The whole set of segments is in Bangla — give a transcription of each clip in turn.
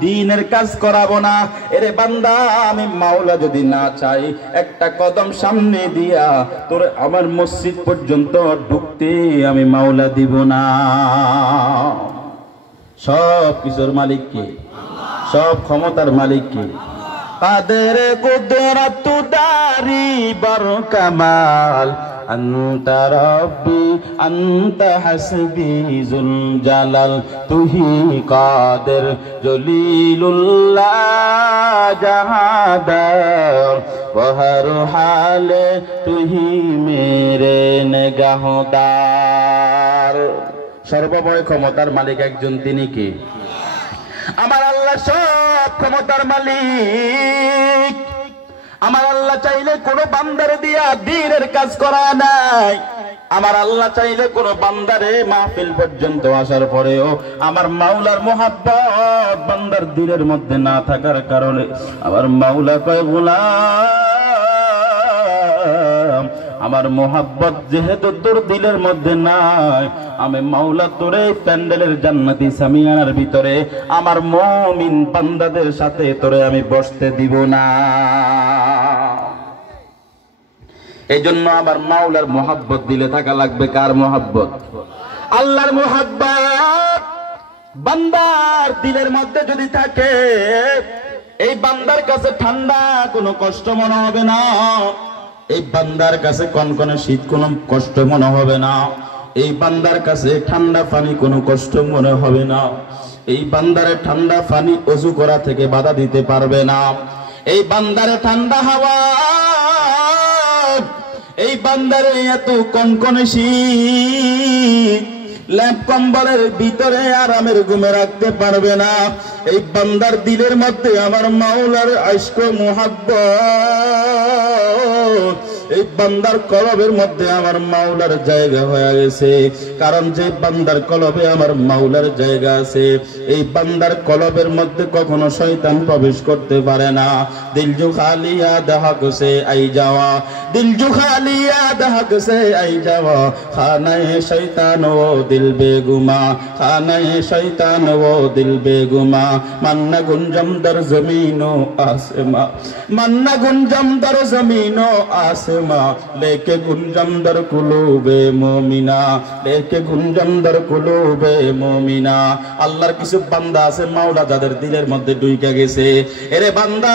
দ্বীনের কাজ করাবো না। এরে বান্দা, আমি মাওলা যদি না চাই একটা কদম সামনে দিয়া তোর আমার মসজিদ পর্যন্ত ঢুকতে আমি মাওলা দিব না। সব কিছুর মালিক কে? সব ক্ষমতার মালিক কে? কাদের কুদরত দারি বর কামাল, আনতা রব্বি আনতা হাসবি জুল জালাল, তুহি কাদের জলিলুল্লাহ জাহাদার, ওহর হালে তুহি মেরে নেগাহদার। সর্বময় ক্ষমতার মালিক একজন, তিনি কি? আমার আল্লাহ সব ক্ষমতার মালিক। আমার আল্লাহ চাইলে কোন বান্দারে দিয়া দ্বীনের কাজ করা নাই। আমার আল্লাহ চাইলে কোন বান্দারে মাহফিল পর্যন্ত আসার পরেও আমার মাওলার মোহাব্বত বান্দার দিলের মধ্যে না থাকার কারণে আমার মাওলা কয়, গোলাম আমার মোহাব্বত যেহেতু তোর দিলের মধ্যে নাই, আমি মাওলা তোরে প্যান্ডেলের জান্নাতি সামিয়ানার ভিতরে আমার মুমিন বান্দাদের সাথে তোরে আমি বসতে দিব না। এই জন্য আমার মাওলার মোহাব্বত দিলে থাকা লাগবে। কার মোহাব্বত? আল্লাহর মোহাব্বত বান্দার দিলের মধ্যে যদি থাকে, এই বান্দার কাছে ঠান্ডা কোনো কষ্ট মনে হবে না, এই বান্দার কাছে কনকনে শীত কোনো কষ্ট মনে হবে না, এই বান্দার কাছে ঠান্ডা পানি কোনো কষ্ট মনে হবে না, এই বান্দারে ঠান্ডা পানি ওযু করা থেকে বাধা দিতে পারবে না, এই বান্দারে ঠান্ডা হাওয়া, এই বান্দারে এত কনকনে শীত ল্যাপ কম্বলের ভিতরে আরামের ঘুমে রাখতে পারবে না। এই বান্দার দিলের মধ্যে আমার মাওলার আশক মোহাব্বত, এই বান্দার কলবের মধ্যে আমার মাওলার জায়গা হয়ে গেছে। কারণ যে বান্দার কলবে আমার মাওলার জায়গা আছে, এই বান্দার কলবের মধ্যে কখনো শয়তান প্রবেশ করতে পারে না। দিল জো খালিয়া দহক সে আই যাওয়া, দিল জো খালিয়া দহক সে আই যাওয়া, খানায়ে শয়তান ও দিল বেগুমা, খানায়ে শয়তান ও দিল বেগুমা, মান্না গুঞ্জম দর জমিন ও আসমা, মান্না গুঞ্জম দর জমিন ও আসমা, लेके गुंजम दर कुलूबे मोमिना, लेके गुंजम दर कुलूबे मोमिना। আল্লাহর কিছু বান্দা আছে মাওলা যাদের দিলের মধ্যে ঢুকে গেছে। এরে বান্দা,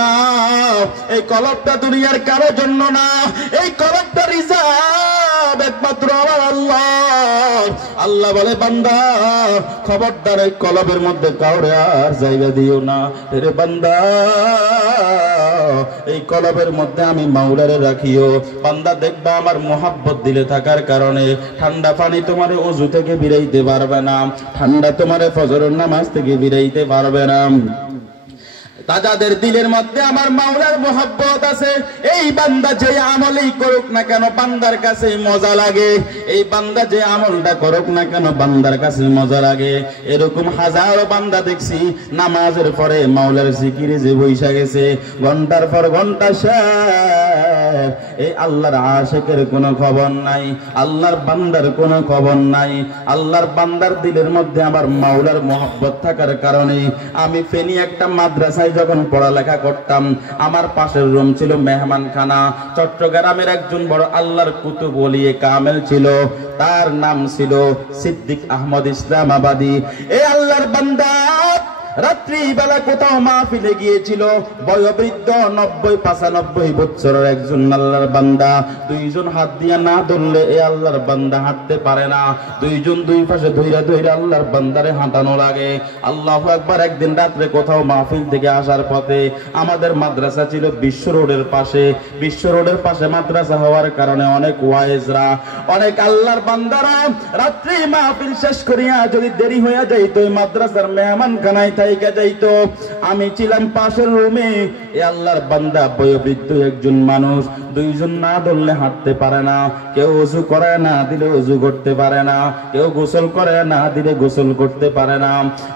এই কলবটা দুনিয়ার কারো জন্য না, এই কলবটা রিজার্ভ একমাত্র আমার আল্লাহ। আল্লাহ বলে, বান্দা খবরদার এই কলবের মধ্যে কাউরে আর জায়গা দিও না। এরে বান্দা, এই কলবের মধ্যে আমি মাওলারে রাখিও। বান্দা দেখবা আমার মোহাব্বত দিলে থাকার কারণে ঠান্ডা পানি তোমারে ওযু থেকে বিরাইতে পারবে না, ঠান্ডা তোমারে ফজরের নামাজ থেকে বিরাইতে পারবে না। তাদের দিলের মধ্যে আমার মাওলার মোহাব্বত আছে। এই বান্দা যে আমলই করুক না কেন বান্দার কাছে মজা লাগে, এই বান্দা যে আমলটা করুক না কেন বান্দার কাছে মজা লাগে। এরকম হাজারো বান্দা দেখছি নামাজের পরে মাওলার জিকিরে যে বৈশা গেছে, ঘন্টার পর ঘন্টা শেষ, এই আল্লাহর আশিকের কোনো খবর নাই, আল্লাহর বান্দার কোনো খবর নাই। আল্লাহর বান্দার দিলের মধ্যে আমার মাওলার মোহাব্বত থাকার কারণে আমি ফেনী একটা মাদ্রাসায় যখন পড়ালেখা করতাম, আমার পাশের রুম ছিল মেহমানখানা। চট্টগ্রামের একজন বড় আল্লাহর কুতুব ওলিয়ে কামেল ছিল, তার নাম ছিল সিদ্দিক আহমদ ইসলামাবাদী। এই আল্লাহর বান্দা রাত্রি বেলা কোথাও মাহফিলে গিয়েছিল, বয়োবৃদ্ধ 90-95 বছরের একজন আল্লাহর বান্দা। দুইজন হাত দিয়া না ধরলে এই আল্লাহর বান্দা হাঁটতে পারে না, দুইজন দুই পাশে ধইরা ধইরা আল্লাহর বান্দারে হাঁটানো লাগে। আল্লাহু আকবার। একদিন রাত্রে কোথাও মাহফিল থেকে আসার পথে, আমাদের মাদ্রাসা ছিল বিশ্ব রোডের পাশে, বিশ্ব রোডের পাশে মাদ্রাসা হওয়ার কারণে অনেক ওয়াইজরা, অনেক আল্লাহর বান্দারা রাত্রি মাহফিল শেষ করিয়া যদি দেরি হয়ে যাইত ওই মাদ্রাসার মেহমানখানায় থাইকা যাইত। আমি ছিলাম পাশের রুমে। এ আল্লাহর বান্দা বয়োবৃদ্ধ একজন মানুষ, দুইজন না ধরলে হাঁটতে পারে না, কেউ ওযু করে না দিলে ওযু করতে পারে না, কেউ গোসল করে না দিলে গোসল করতে পারে না।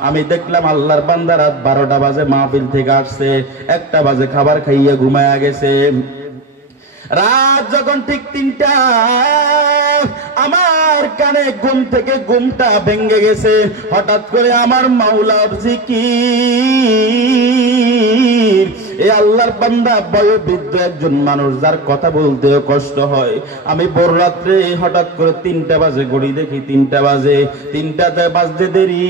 আমি দেখলাম আল্লাহর বান্দা রাত 12টা বাজে মাহফিল থেকে আসছে, 1টা বাজে খাবার খাইয়া ঘুমায়া গেছে। রাত যখন ঠিক 3টা, আমার কানে ঘুম থেকে ঘুমটা ভেঙে গেছে। হঠাৎ করে আমার মাওলার জিকির এই আল্লাহর বান্দা বয়োবৃদ্ধ একজন মানুষ, যার কথা বলতেও কষ্ট হয়। আমি ভোর রাত্রে হঠাৎ করে 3টা বাজে ঘড়ি দেখি, 3টা বাজে, 3টাতে বাজতে দেরি।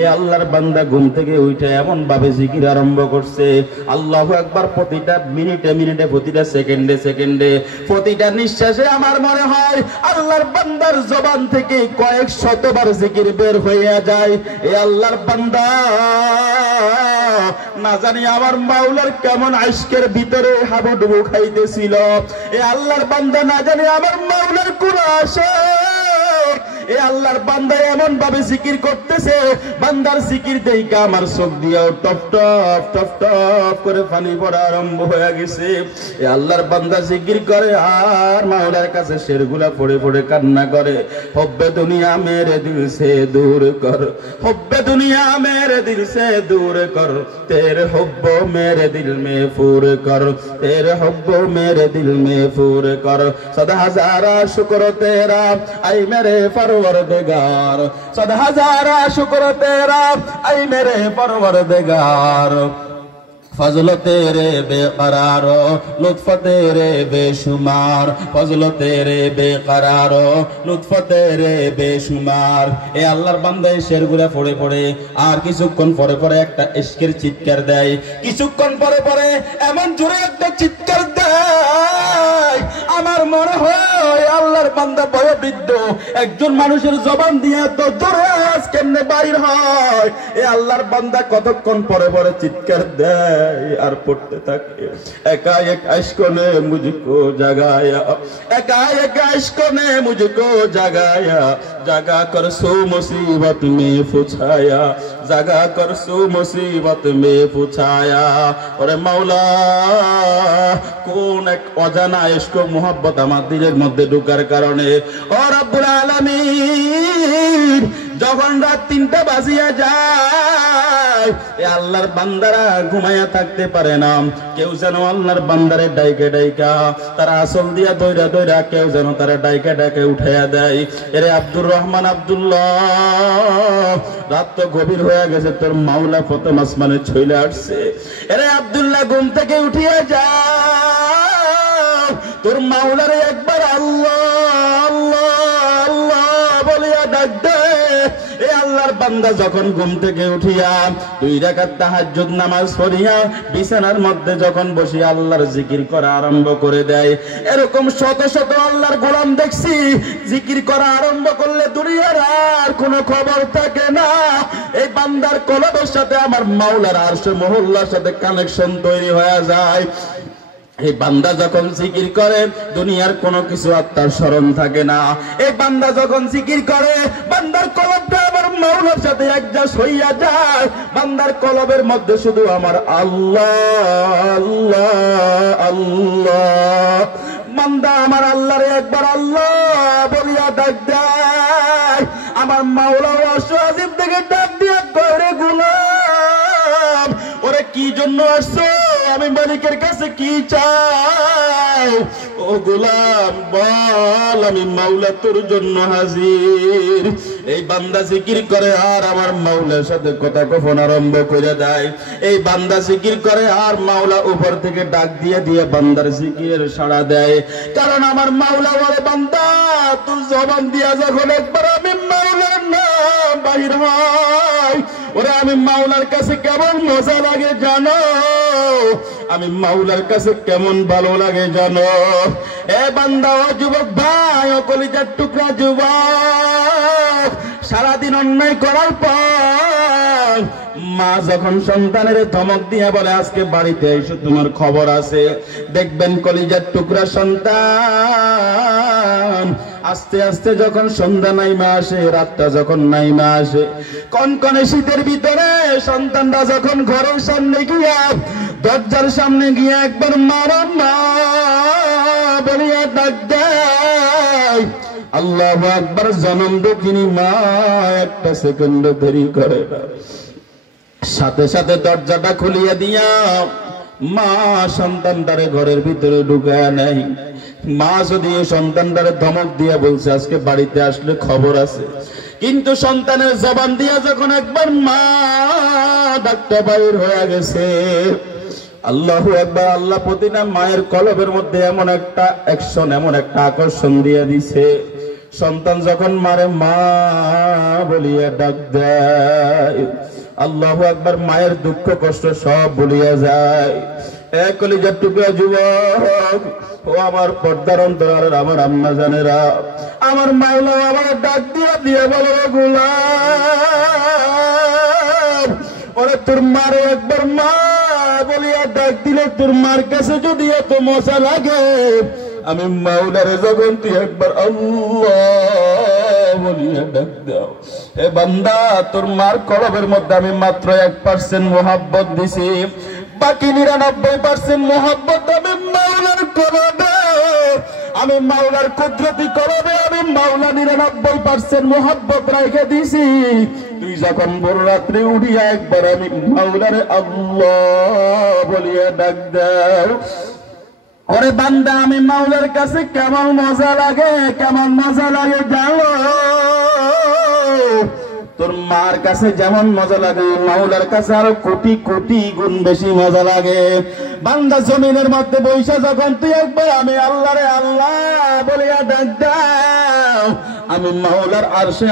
এই আল্লাহর বান্দা ঘুম থেকে উঠে এমন ভাবে জিকির আরম্ভ করছে, আল্লাহু আকবার। প্রতিটা মিনিটে মিনিটে, প্রতিটা সেকেন্ডে সেকেন্ডে, প্রতিটা নিঃশ্বাসে আমার মনে হয় আল্লাহর বান্দার জবান থেকে কয়েক শতবার জিকির বের হয়ে যায়। এ আল্লাহর বান্দা না জানি আমার মাওলার কেমন আশকের ভিতরে হাবুডুবু খাইতেছিল। এ আল্লাহর বান্দা না জানি আমার মাওলার কোন আশা। এ আল্লাহর বান্দা এমন ভাবে জিকির করতেছে, বান্দার জিকির দেইকা আমার চোখ দিয়েও টপ টপ টপ টপ করে পানি পড়া আরম্ভ হয়ে গেছে। এ আল্লাহর বান্দা জিকির করে আর মাওলার কাছে শেরগুলা পড়ে পড়ে কান্না করে, হব্বে দুনিয়া মেরে দিল সে দূর কর, হব্বে দুনিয়া মেরে দিল সে দূর কর, তেরে হব্বো মেরে দিল মে ফুর কর, তেরে হব্বো মেরে দিল মে ফুর কর, সদ হাজারা শুকর তেরা আই মেরে परवरदिगार, सद हजारा शुक्र तेरा ऐ मेरे परवरदिगार, फजल तेरे बेकरारो लुत्फ तेरे बेशुमार, फजल तेरे बेकरारो लुत्फ तेरे बेशुमार। ए আল্লাহর বান্দা এই শেরগুলা পড়ে পড়ে আর কিছুক্ষণ পরে পরে একটা ইশকের চিৎকার দেয়, কিছুক্ষণ পরে পরে এমন জোরে একটা চিৎকার দেয়, আমার মনে হয় আল্লাহর বান্দা বয়োবৃদ্ধ একজন মানুষের জবান দিয়ে তো জোরে আওয়াজ কেমনে বাইর হয়। এ আল্লাহর বান্দা কতক্ষণ পরে পরে চিৎকার দেয় আর পড়তে থাকে, একা এক इश्क ने मुझको जगाया, एका एक इश्क ने मुझको जगाया, जगा कर सो मुसीबत में पुछाया, जगा कर सो मुसीबत में पुछाया। और मौला কোন এক অজানা ইশক মোহাব্বত আমার দিলের মধ্যে ঢোকার কারণে ও রব্বুল আলামিন যখন রাত 3টা বাজিয়া যায়, এ আল্লাহর বান্দারা ঘুমায়া থাকতে পারে না, কেউ যেন আল্লাহর বান্দারে ডাইকে ডাইকা তারা আসল দিয়া দইরা দইরা কেউ যেন তারা ডাইকে ডাইকে উঠাইয়া দেয়। এরে আব্দুর রহমান আব্দুল্লাহ, রাত তো গভীর হয়ে গেছে, তোর মাওলা প্রথম আসমানে ছইলে আসছে। এরে আব্দুল্লাহ ঘুম থেকে উঠিয়া যায়, তোর মাওলারে একবার আল্লাহ আল্লাহ আল্লাহ বলিয়া ডাক দে। এ আল্লাহর বান্দা যখন ঘুম থেকে উঠিয়া 2 রাকাত তাহাজ্জুদ নামাজ পড়িয়া বিছানার মধ্যে যখন বসে আল্লাহর জিকির করা আরম্ভ করে দেয়, এরকম শত শত আল্লাহর গোলাম দেখছি জিকির করা আরম্ভ করলে দুনিয়ার আর কোনো খবর থাকে না। এই বান্দার কলবের সাথে আমার মাওলার আরশে মহল্লার সাথে কানেকশন তৈরি হয়ে যায়। এই বান্দা যখন জিকির করে দুনিয়ার কোনো কিছু আর তার স্মরণ থাকে না। এই বান্দা যখন জিকির করে বান্দার কলবটা আমার মাওলার সাথে একজাস হইয়া যায়, বান্দার কলবের মধ্যে শুধু আমার আল্লাহ আল্লাহ আল্লাহ। বান্দা আমার আল্লাহরে একবার আল্লাহ বলিয়া ডাক দেয়, আমার মাওলা ওয়াসিব থেকে ডাক দিয়া করে গোলাম ওরে কি জন্য আসছো, আমি মালিকের কাছে কি চাই? ও গোলাম বল, আমি মাওলা তোর জন্য হাজির। এই বান্দা জিকির করে আর আমার মাওলার সাথে কথা কখন আরম্ভ করে দেয়। এই বান্দা জিকির করে আর মাওলা উপর থেকে ডাক দিয়ে দিয়ে বান্দার জিকিরের সাড়া দেয়, কারণ আমার মাওলা বলে বান্দা তুই জবান দিয়া যখন একবার আমি মাওলার নাম বাহির হয়, ওরা আমি মাওলার কাছে কেমন মজা লাগে জানো, আমি মাওলার কাছে কেমন ভালো লাগে জানো। এ বান্দা ও যুবক ভাই, ও কলিজার টুকরা যুবক, সারাদিন অন্যায় করার পর মা যখন সন্তানের ধমক দিয়ে বলে আজকে বাড়িতে এসে তোমার খবর আছে, দেখবেন কলিজার টুকরা সন্তান আস্তে আস্তে যখন সন্ধ্যা নাইমা আসে, রাতটা যখন নাইমা আসে, কনকনে শীতের ভিতরে সন্তানরা যখন ঘরের সামনে গিয়া দরজার সামনে গিয়া একবার মারা মা বলিয়া ডাক দেয়, আল্লাহু আকবার, জনম দুঃখিনী মা একটা সেকেন্ড দেরি করে না, সাথে সাথে দরজাটা খুলিয়া দিয়া মা সন্তানটারে ঘরের ভিতরে ঢুকায় নাই। মা যদি সন্তানটারে ধমক দিয়া বলছে আজকে বাড়িতে আসলে খবর আছে, কিন্তু সন্তানের জবান দিয়ে যখন একবার মা ডাকটা বাইর হয়ে গেছে, আল্লাহু আকবার, আল্লাহ প্রতিটা মায়ের কলবের মধ্যে এমন একটা অ্যাকশন, এমন একটা আকর্ষণ দিয়ে দিছে, সন্তান যখন মারে মা বলিয়া ডাক দেয়, আল্লাহু আকবার, মায়ের দুঃখ কষ্ট সব ভুলিয়া যায়। এক কলিজার টুকরা যুবক, ও আমার পর্দার অন্তরালের আমার আম্মা জানেরা, আমার মাওলা আমার ডাক দিয়ে বলো, গোলাম, ওরে তোর মারে একবার মা বলিয়া ডাক দিলে তোর মার কাছে যদি এত মজা লাগে, আমি মাওলারে যখন তুই একবার আল্লাহ বলিয়া ডাক দাও, এ বান্দা তোর মার কলবের মধ্যে আমি মাত্র 1% মোহাব্বত দিছি, বাকি 99% মোহাব্বত আমি মাওলার কলবে, আমি মাওলার কুদরতি কলবে আমি মাওলা 99% মোহাব্বত রেখে দিছি। তুই যখন ভোর রাত্রে উঠিয়া একবার আমি মাওলারে আল্লাহ বলিয়া ডাক দাও, ওরে বান্দা আমি মাওলার কাছে কেমন মজা লাগে, কেমন মজা লাগে জানো? তোর মার কাছে যেমন মজা লাগে মাওলার কাছে আরো কোটি কোটি গুণ বেশি মজা লাগে। বান্দা জমিনের মধ্যে বৈশা যখন তুই একবার আমি আল্লাহরে আল্লাহ বলিয়া ডাক দাও, আমি মাওলার আরশে